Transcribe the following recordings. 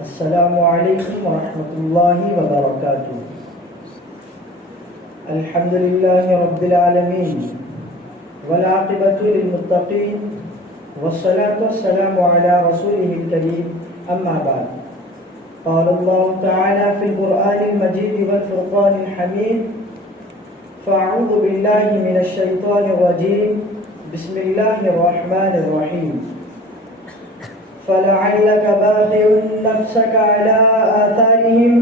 السلام علیکم ورحمۃ اللہ وبرکاتہ۔ الحمد للہ رب العالمین والعاقبۃ للمتقین والصلاة والسلام علی رسولہ الکریم، اما بعد، قال اللہ تعالی فی القرآن المجید والفرقان الحمید، فاعوذ باللہ من الشیطان الرجیم، بسم اللہ الرحمن الرحیم۔ فَلَعَلَّكَ بَاخِعٌ نَفْسَكَ عَلَىٰ آثَارِهِمْ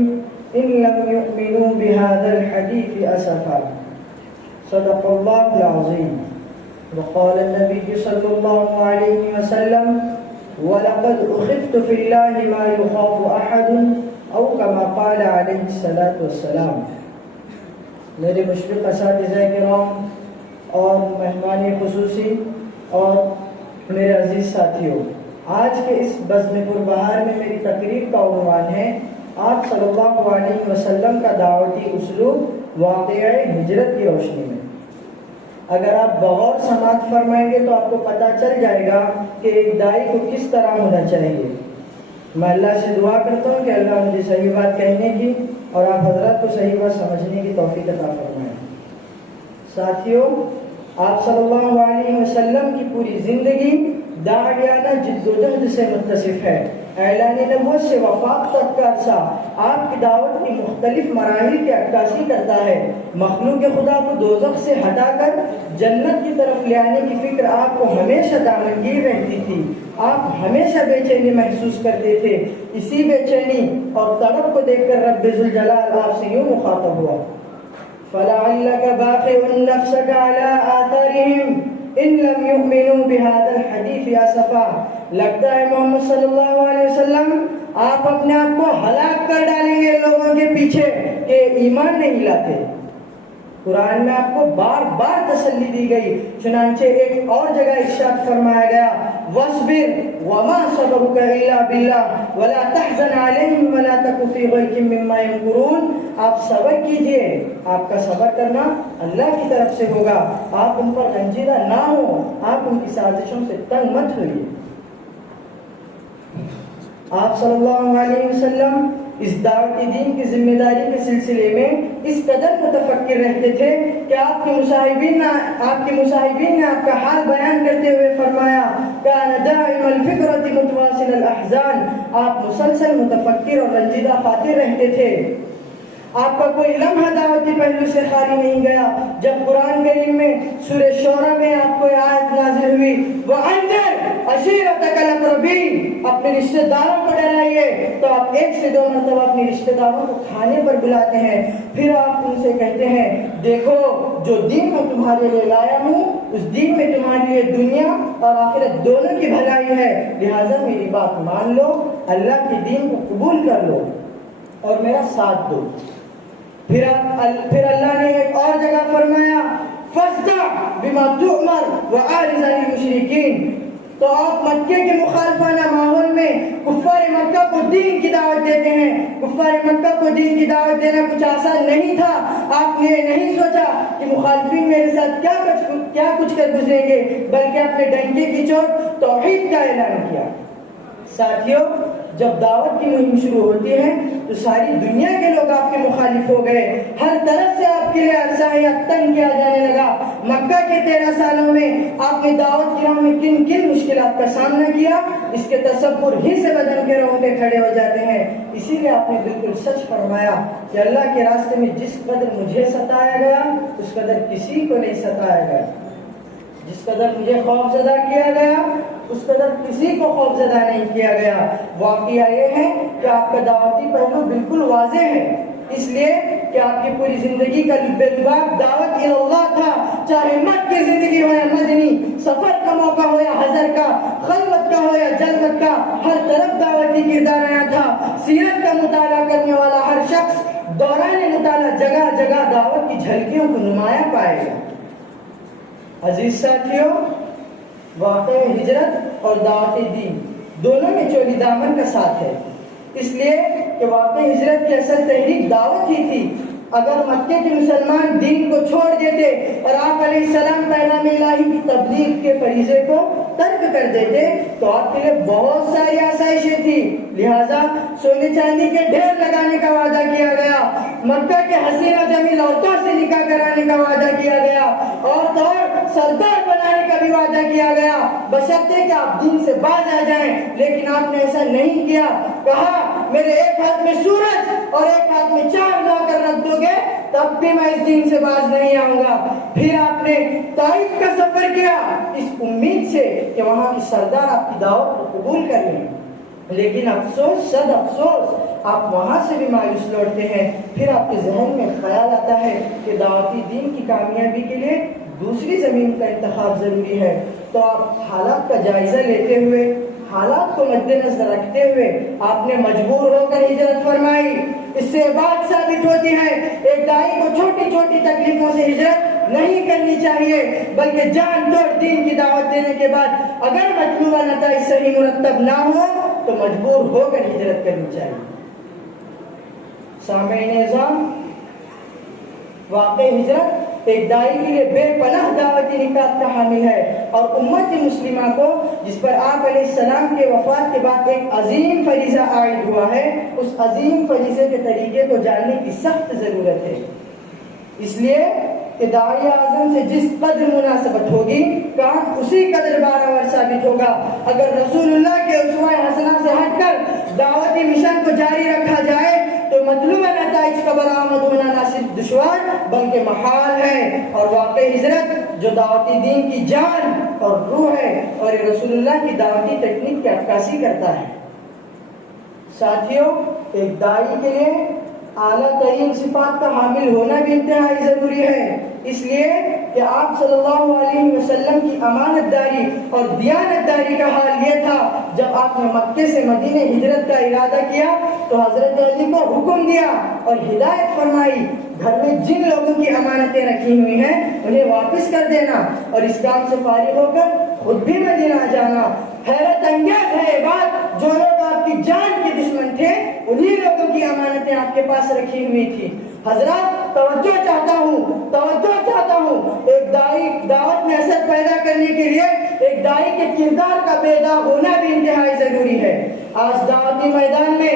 إِن لَّمْ يُؤْمِنُوا بِهَٰذَا الْحَدِيثِ أَسَفًا۔ صدق اللہ العظیم۔ وقال النبی صلی اللہ علیہ وسلم: وَلَقَدْ أُخِفْتُ فِي اللَّهِ مَا يُخَافُ أَحَدٌ، أو كما قال علیہ الصلاۃ والسلام۔ میرے مشفق اساتذہ کرام اور مہمان خصوصی اور میرے عزیز ساتھیوں، آج کے اس بزم پربہار میں میری تقریر کا عنوان ہے آپ صلی اللہ علیہ وسلم کا دعوتی اسلوب واقعہ ہجرت کی روشنی میں۔ اگر آپ بغور سماعت فرمائیں گے تو آپ کو پتہ چل جائے گا کہ ایک داعی کو کس طرح ہونا چاہیے۔ میں اللہ سے دعا کرتا ہوں کہ اللہ مجھے صحیح بات کہنے کی اور آپ حضرات کو صحیح بات سمجھنے کی توفیق عطا فرمائیں۔ ساتھیوں، آپ صلی اللہ علیہ وسلم کی پوری زندگی داعیانہ جد و جہد سے متصف ہے۔ اعلان نبوت سے وفات تک کا عرصہ آپ کی دعوت کی مختلف مراحل کی عکاسی کرتا ہے۔ مخلوق خدا کو دوزخ سے ہٹا کر جنت کی طرف لے آنے کی فکر آپ کو ہمیشہ دامنگیر رہتی تھی۔ آپ ہمیشہ بے چینی محسوس کرتے تھے۔ اسی بے چینی اور تڑپ کو دیکھ کر رب ذوالجلال آپ سے یوں مخاطب ہوا: فَلَعَلَّكَ بَاخِعٌ نَفْسَكَ عَلَىٰ آثَارِهِمْ ان لم يؤمنوا بهذا الحديث اسفا۔ لگتا ہے محمد صلی اللہ علیہ وسلم آپ اپنے آپ کو ہلاک کر ڈالیں گے لوگوں کے پیچھے کہ ایمان نہیں لاتے۔ قرآن میں آپ کو بار بار تسلی دی گئی، چنانچہ ایک اور جگہ ارشاد فرمایا گیا: وَاصْبِرْ وَمَا صَبْرُكَ إِلَّا بِاللَّهِ وَلَا تَحْزَنْ عَلَيْهِمْ وَلَا تَكُ فِي ضَيْقٍ مِّمَّا يَمْكُرُونَ۔ آپ صبر کیجئے، آپ کا صبر کرنا اللہ کی طرف سے ہوگا، آپ ان پر رنجیدہ نہ ہو، آپ ان کی سازشوں سے تنگ مت ہوئیے۔ آپ صلی اللہ علیہ وسلم اس دعوتی دین کی ذمہ داری کے سلسلے میں اس قدر متفکر رہتے تھے کہ آپ کے مصاحبین نے آپ کا حال بیان کرتے ہوئے فرمایا: کان دائم الفکرۃ متواصل الاحزان۔ آپ مسلسل متفکر اور رنجیدہ خاطر رہتے تھے۔ آپ کا کوئی لمحہ دعوتی پہلو سے خالی نہیں گیا۔ جب قرآن کریم میں سورہ شورى میں آپ کو آیت نازل ہوئی: وَأَنذِرْ عَشِيرَتَكَ الْأَقْرَبِينَ، اپنے رشتہ داروں کو ڈرائیے، تو آپ ایک سے دو مرتبہ اپنے رشتہ داروں کو کھانے پر بلاتے ہیں۔ پھر آپ ان سے کہتے ہیں: دیکھو جو دین میں تمہارے لیے لایا ہوں، اس دین میں تمہارے لیے دنیا اور آخرت دونوں کی بھلائی ہے، لہٰذا میری بات مان لو، اللہ کے دین کو قبول کر لو اور میرا ساتھ دو۔ پھر اللہ نے ایک اور جگہ فرمایا: فَاصْدَعْ بِمَا تُؤْمَرُ وَأَعْرِضْ عَنِ الْمُشْرِكِينَ۔ تو آپ مکے کے مخالفانہ ماحول میں کفار مکہ کو دین کی دعوت دیتے ہیں۔ کفار مکہ کو دین کی دعوت دینا کچھ آسان نہیں تھا۔ آپ نے نہیں سوچا کہ مخالفین میرے ساتھ کیا کچھ کر گزریں گے، بلکہ اپنے ڈنکے کی چوٹ توحید کا اعلان کیا۔ ساتھیوں، جب دعوت کی مہم شروع ہوتی ہے تو ساری دنیا کے لوگ آپ کے مخالف ہو گئے، ہر طرف سے آپ کے لیے عرصہ تنگ کیا جانے لگا۔ مکہ کے 13 سالوں میں آپ نے دعوت کی راہ میں کن کن مشکلات کا سامنا کیا، اس کے تصور ہی سے بدن کے رونگٹے کھڑے ہو جاتے ہیں۔ اسی لیے آپ نے بالکل سچ فرمایا کہ اللہ کے راستے میں جس قدر مجھے ستایا گیا اس قدر کسی کو نہیں ستایا گیا، جس قدر مجھے خوف زدہ کیا گیا اس قدر کسی کو خوف زدہ نہیں کیا گیا۔ واقعہ یہ ہے کہ آپ کا دعوتی پہلو بالکل واضح ہے، اس لیے کہ آپ کی پوری زندگی کا لباب دعوت اللہ تھا۔ چاہے مکہ کی زندگی ہو یا مدنی، سفر کا موقع ہو یا حضر کا، خلوت کا ہو یا جلوت کا، ہر طرف دعوتی کردار آیا تھا۔ سیرت کا مطالعہ کرنے والا ہر شخص دوران مطالعہ جگہ جگہ دعوت کی جھلکیوں کو نمایاں پائے گا۔ عزیز ساتھیوں، واقعہ ہجرت اور دعوت دین دونوں میں چولی دامن کا ساتھ ہے، اس لیے کہ واقعہ ہجرت کی اصل تحریک دعوت ہی تھی۔ اگر مکے کے مسلمان دین کو چھوڑ دیتے اور آپ علیہ السلام پیغام الہی کی تبلیغ کے فریضے کو ترک کر دیتے تو آپ کے لیے بہت ساری آسائشیں تھی. لہٰذا سونے چاندی کے ڈھیر لگانے کا وعدہ کیا گیا, مکہ کے حسین و جمیل عورتوں سے نکاح کرانے کا وعدہ کیا گیا, اور سردار بنانے کا بھی وعدہ کیا گیا, بشرطے کہ آپ دین سے باز آ جائیں. لیکن آپ نے ایسا نہیں کیا. کہا میرے ایک ہاتھ میں سورج اور ایک ہاتھ میں چاند لا کر رکھ دو گے تب بھی میں اس دین سے باز نہیں آؤں گا. پھر آپ نے طائف کا سفر کیا اس امید سے کہ وہاں کی سردار آپ کی دعوت کو قبول کر لیں. لیکن افسوس صد افسوس آپ وہاں سے بھی مایوس لوٹتے ہیں. پھر آپ کے ذہن میں خیال آتا ہے کہ دعوتی دین کی کامیابی کے لیے دوسری زمین کا انتخاب ضروری ہے. تو آپ حالات کا جائزہ لیتے ہوئے, حالات کو مد نظر رکھتے ہوئے آپ نے مجبور ہو کر ہجرت فرمائی. اس سے بات ثابت ہوتی ہے ایک داعی کو چھوٹی چھوٹی تکلیفوں سے ہجرت نہیں کرنی چاہیے, بلکہ جان توڑ دین کی دعوت دینے کے بعد اگر مطلوبہ نتائج صحیح مرتب نہ ہو تو مجبور ہو کر ہجرت کرنی چاہیے. سامعین نظام, واقع ہجرت ایک داعی کے لیے بے پناہ دعوتی نکات کا حامل ہے, اور امت مسلمہ کو جس پر آپ علیہ السلام کے وفات کے بعد ایک عظیم فریضہ عائد ہوا ہے, اس عظیم فریضے کے طریقے کو جاننے کی سخت ضرورت ہے. اس لیے کہ داعی اعظم سے جس قدر مناسبت ہوگی کام اسی قدر بارآور ثابت ہوگا. اگر رسول اللہ کے اسوہ حسنہ سے ہٹ کر دعوتی مشن کو جاری رکھا جائے تو مطلوبہ نتائج کا برآمد ہونا نہ صرف دشوار بلکہ محال ہے. اور واقع ہجرت جو دعوتی دین کی جان اور روح ہے اور یہ رسول اللہ کی دعوتی تکنیک کی عکاسی کرتا ہے. ساتھیوں, ایک داعی کے لیے اعلیٰ ترین صفات کا حامل ہونا بھی انتہائی ضروری ہے. اس لیے کہ آپ صلی اللہ علیہ وسلم کی امانت داری اور دیانت داری کا حال یہ تھا, جب آپ نے مکے سے مدینے ہجرت کا ارادہ کیا تو حضرت علی کو حکم دیا اور ہدایت فرمائی, گھر میں جن لوگوں کی امانتیں رکھی ہوئی ہیں انہیں واپس کر دینا اور اس کام سے فارغ ہو کر خود بھی مدینہ جانا. حیرت انگیز ہے یہ بات, جو لوگ آپ کی جان کے دشمن تھے انہی لوگوں کی امانتیں آپ کے پاس رکھی ہوئی تھی. حضرات, توجہ چاہتا ہوں, ایک داعی دعوت میں اثر پیدا کرنے کے لیے ایک داعی کے کردار کا بیدار ہونا بھی انتہائی ضروری ہے. آج دعوتی میدان میں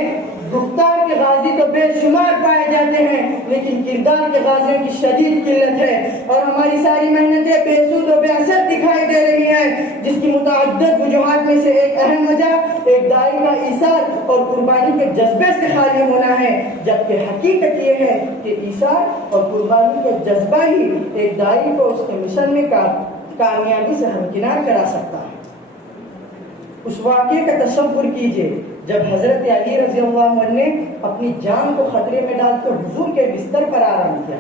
گفتار کے غازی تو بے شمار پائے جاتے ہیں, لیکن کردار کے غازیوں کی شدید قلت ہے, اور ہماری ساری محنتیں بے سود و بے اثر دکھائی دے رہی ہیں, جس کی متعدد وجوہات میں سے ایک اہم وجہ ایک داعی کا ایثار اور قربانی کے جذبے سے خالی ہونا ہے. جبکہ حقیقت یہ ہے کہ ایثار اور قربانی کا جذبہ ہی ایک داعی کو اس کے مشن میں کامیابی سے ہمکنار کرا سکتا ہے. اس واقعے کا تصور کیجئے جب حضرت علی رضی اللہ عنہ نے اپنی جان کو خطرے میں ڈال کر حضور کے بستر پر آرام کیا.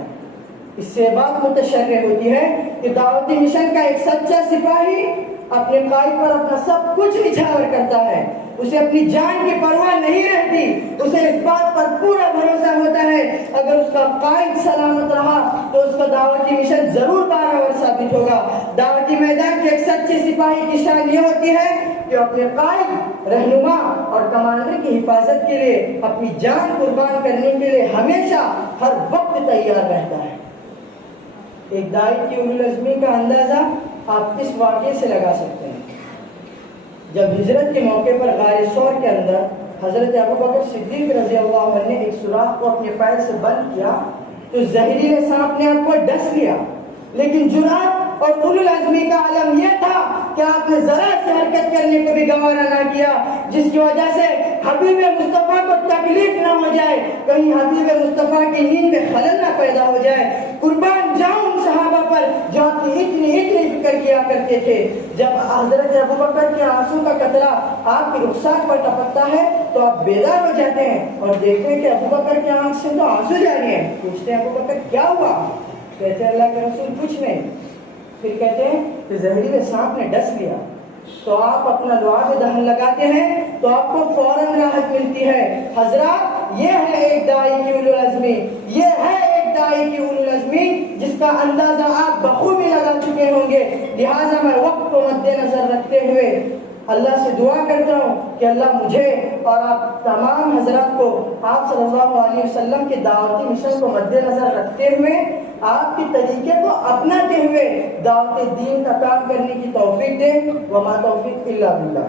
اس سے بات متشرح ہوتی ہے کہ دعوتی مشن کا ایک سچا سپاہی اپنے قائد پر اپنا سب کچھ نچھاور کرتا ہے. اسے اپنی جان کی پرواہ نہیں رہتی, اسے اس بات پر پورا بھروسہ ہوتا ہے اگر اس کا قائد سلامت رہا تو اس کا دعوتی مشن ضرور بارآور ثابت ہوگا. دعوتی میدان کے ایک سچے سپاہی کی شان یہ ہوتی ہے کہ اپنے قائد, رہنما اور کمانڈر کی حفاظت کے لیے اپنی جان قربان کرنے کے لیے ہمیشہ ہر وقت تیار رہتا ہے. ایک داعی کی اولو العزمی کا اندازہ آپ اس واقعے سے لگا سکتے ہیں. جب ہجرت کے موقع پر غار ثور کے اندر حضرت ابوبکر صدیق رضی اللہ عنہ نے ایک سوراخ کو اپنے پیر سے بند کیا تو زہریلے سانپ نے آپ کو ڈس لیا, لیکن جرات اور اولو العزمی کا عالم یہ تھا کہ آپ نے ذرا سے حرکت کرنے کو بھی گوارا نہ کیا, جس کی وجہ سے حبیب مصطفیٰ کو تکلیف نہ ہو جائے, کہیں حبیب مصطفیٰ کی نیند میں خلل نہ پیدا ہو جائے. قربان جاؤں صحابہ پر جو آپ کی اتنی فکر کیا کرتے تھے. جب حضرت ابوبکر کے آنسو کا قطرہ آپ کی رخسار پر ٹپکتا ہے تو آپ بیدار ہو جاتے ہیں اور دیکھتے ہیں کہ ابوبکر کی آنکھ سے تو آنسو جاری ہیں. پوچھتے ہیں ابوبکر کیا ہوا؟ کہتے ہیں اللہ کے رسول کچھ نہیں. پھر کہتے ہیں کہ زہریلے سانپ نے ڈس لیا. تو آپ اپنا لعاب دہن لگاتے ہیں تو آپ کو فوراً راحت ملتی ہے. حضرات, یہ ہے ایک داعی کی اولو العزمی, یہ ہے ایک داعی کی اولو العزمی جس کا اندازہ آپ بخوبی لگا چکے ہوں گے. لہٰذا میں وقت کو مد نظر رکھتے ہوئے اللہ سے دعا کرتا ہوں کہ اللہ مجھے اور آپ تمام حضرات کو آپ صلی اللہ علیہ وسلم کے دعوتی مشن کو مد نظر رکھتے ہوئے آپ کے طریقے کو اپناتے ہوئے دعوت دین کا کام کرنے کی توفیق دے. وما توفیق الا باللہ.